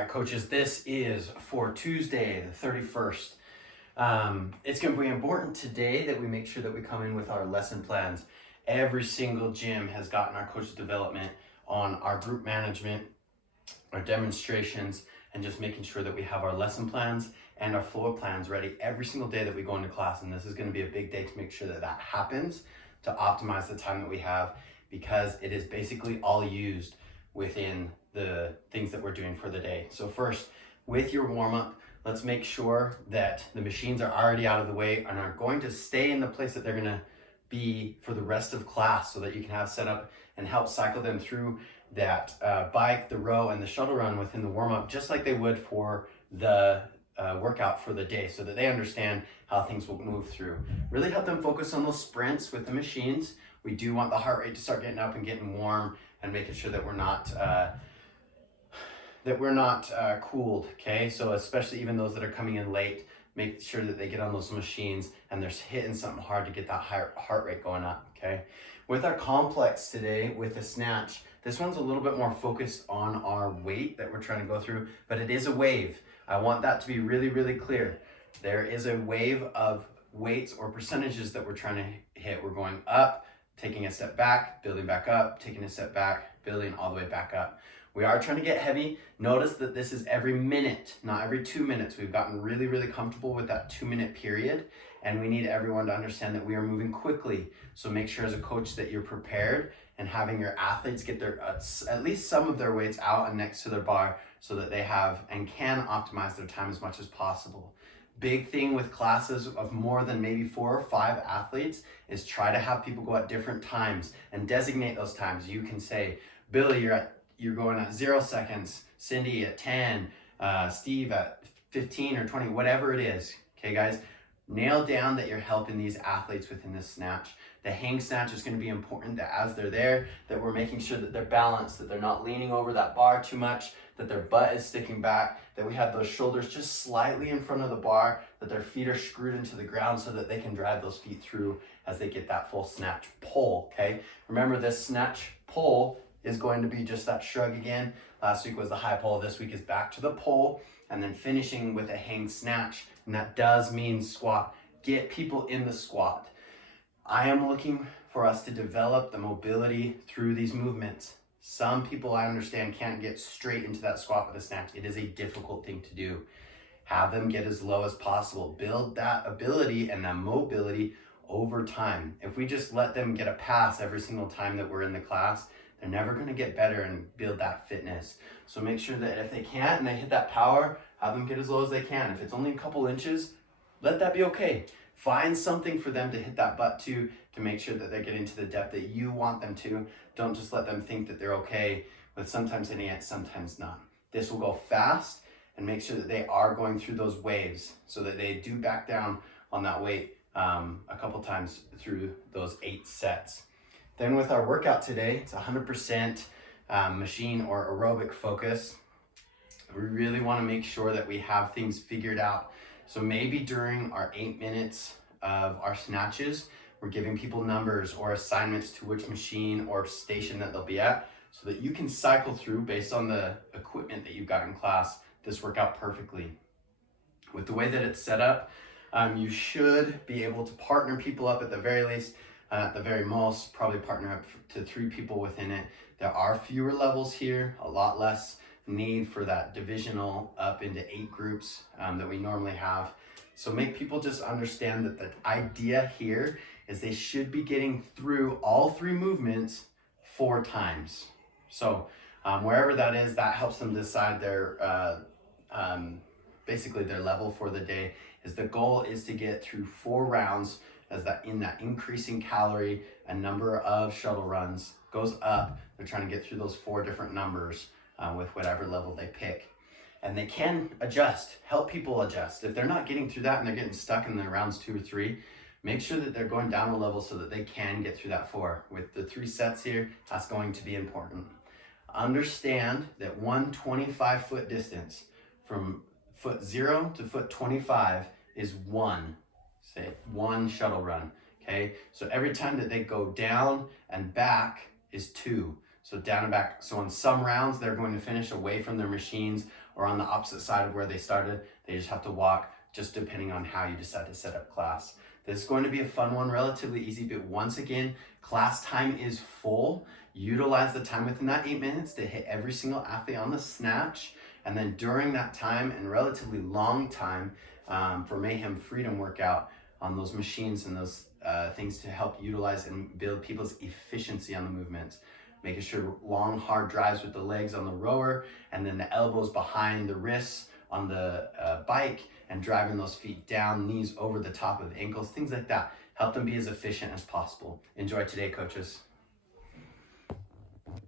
right, coaches, this is for Tuesday, the 31st. It's going to be important today that we make sure that we come in with our lesson plans. Every single gym has gotten our coach development on our group management, our demonstrations, and just making sure that we have our lesson plans and our floor plans ready every single day that we go into class. And this is going to be a big day to make sure that that happens, to optimize the time that we have, because it is basically all used within the things that we're doing for the day. So first, with your warm-up, let's make sure that the machines are already out of the way and are going to stay in the place that they're going to be for the rest of class, so that you can have set up and help cycle them through that bike, the row, and the shuttle run within the warm-up, just like they would for the workout for the day, so that they understand how things will move through. Really help them focus on those sprints with the machines. We do want the heart rate to start getting up and getting warm, and making sure that we're not cooled, okay? So especially even those that are coming in late, make sure that they get on those machines and they're hitting something hard to get that heart rate going up, okay? With our complex today, with the snatch, this one's a little bit more focused on our weight that we're trying to go through, but it is a wave. I want that to be really, really clear. There is a wave of weights or percentages that we're trying to hit. We're going up, taking a step back, building back up, taking a step back, building all the way back up. We are trying to get heavy. Notice that this is every minute, not every 2 minutes. We've gotten really, really comfortable with that 2-minute period, and we need everyone to understand that we are moving quickly. So make sure as a coach that you're prepared and having your athletes get their at least some of their weights out and next to their bar, so that they have and can optimize their time as much as possible. Big thing with classes of more than maybe 4 or 5 athletes is try to have people go at different times and designate those times. You can say, Billy, you're going at 0 seconds, Cindy at 10, Steve at 15 or 20, whatever it is. Okay, guys, nail down that you're helping these athletes within this snatch. The hang snatch is going to be important, that as they're there, that we're making sure that they're balanced, that they're not leaning over that bar too much, that their butt is sticking back, that we have those shoulders just slightly in front of the bar, that their feet are screwed into the ground so that they can drive those feet through as they get that full snatch pull, okay? Remember, this snatch pull is going to be just that shrug again. Last week was the high pull, this week is back to the pull, and then finishing with a hang snatch, and that does mean squat. Get people in the squat. I am looking for us to develop the mobility through these movements. Some people, I understand, can't get straight into that squat with a snatch. It is a difficult thing to do. Have them get as low as possible. Build that ability and that mobility over time. If we just let them get a pass every single time that we're in the class, they're never going to get better and build that fitness. So make sure that if they can't and they hit that power, have them get as low as they can. If it's only a couple inches, let that be okay. Find something for them to hit that butt to make sure that they're getting to the depth that you want them to. Don't just let them think that they're okay with sometimes hitting it, sometimes not. This will go fast, and make sure that they are going through those waves so that they do back down on that weight a couple times through those 8 sets. Then with our workout today, it's 100% machine or aerobic focus. We really want to make sure that we have things figured out. So maybe during our 8 minutes of our snatches, we're giving people numbers or assignments to which machine or station that they'll be at, so that you can cycle through based on the equipment that you've got in class this workout perfectly. With the way that it's set up, you should be able to partner people up at the very least, at the very most, probably partner up to 3 people within it. There are fewer levels here, a lot less need for that divisional up into 8 groups that we normally have. So make people just understand that the idea here is they should be getting through all 3 movements 4 times. So wherever that is, that helps them decide their basically their level for the day. Is the goal is to get through 4 rounds, as that in that increasing calorie and number of shuttle runs goes up. They're trying to get through those 4 different numbers with whatever level they pick. And they can adjust, help people adjust. If they're not getting through that and they're getting stuck in the rounds 2 or 3, make sure that they're going down a level so that they can get through that 4. With the 3 sets here, that's going to be important. Understand that one 25-foot distance from foot 0 to foot 25 is 1 shuttle run, okay? So every time that they go down and back is 2. So down and back. So on some rounds, they're going to finish away from their machines or on the opposite side of where they started. They just have to walk, just depending on how you decide to set up class. This is going to be a fun one, relatively easy, but once again, class time is full. Utilize the time within that 8 minutes to hit every single athlete on the snatch. And then during that time and relatively long time for Mayhem Freedom workout on those machines and those things to help utilize and build people's efficiency on the movements. Making sure long, hard drives with the legs on the rower and then the elbows behind the wrists on the bike and driving those feet down, knees over the top of ankles, things like that. Help them be as efficient as possible. Enjoy today, coaches.